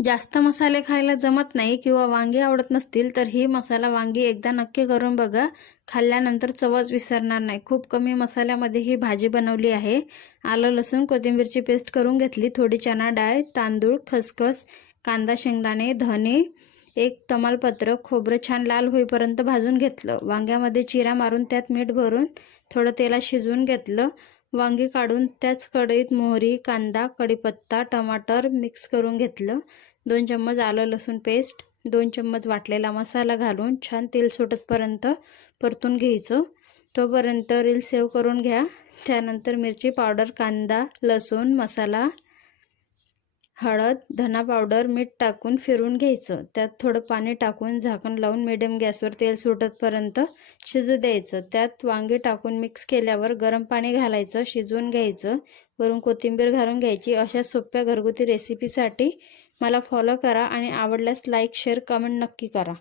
जास्त मसाले खायला जमत नाही किंवा वांगी आवडत नसतील तर ही मसाला वांगी एकदा नक्की करून बघा. खाल्ल्यानंतर चवच विसरणार नाही. खूप कमी मसाल्यामध्ये ही भाजी बनवली आहे. आलं लसूण कोथिंबीरची पेस्ट करून घेतली. थोडी चणा डाळ, तांदूळ, खसखस, कांदा, शेंगदाणे, धने, एक तमालपत्र, खोबरं छान लाल होईपर्यंत भाजून घेतलं. वांग्यामध्ये चिरा मारून त्यात मीठ भरून थोडं तेलात शिजवून घेतलं. वांगी काढून त्याच कढईत मोहरी, कांदा, कढीपत्ता, टमाटर मिक्स करून घेतलं. 2 चम्मच आलं लसूण पेस्ट, 2 चम्मच वाटलेला मसाला घालून छान तेल सुटतपर्यंत परतून घ्यायचं. तोपर्यंत रील सेव्ह करून घ्या. त्यानंतर मिरची पावडर, कांदा, लसूण मसाला, हळद, धना पावडर, मीठ टाकून फिरवून घ्यायचं. त्यात थोडं पाणी टाकून झाकण लावून मिडियम गॅसवर तेल सुटतपर्यंत शिजू द्यायचं. त्यात वांगे टाकून मिक्स केल्यावर गरम पाणी घालायचं, शिजवून घ्यायचं. वरून कोथिंबीर घालून घ्यायची. अशा सोप्या घरगुती रेसिपीसाठी मला फॉलो करा आणि आवडल्यास लाईक, शेअर, कमेंट नक्की करा.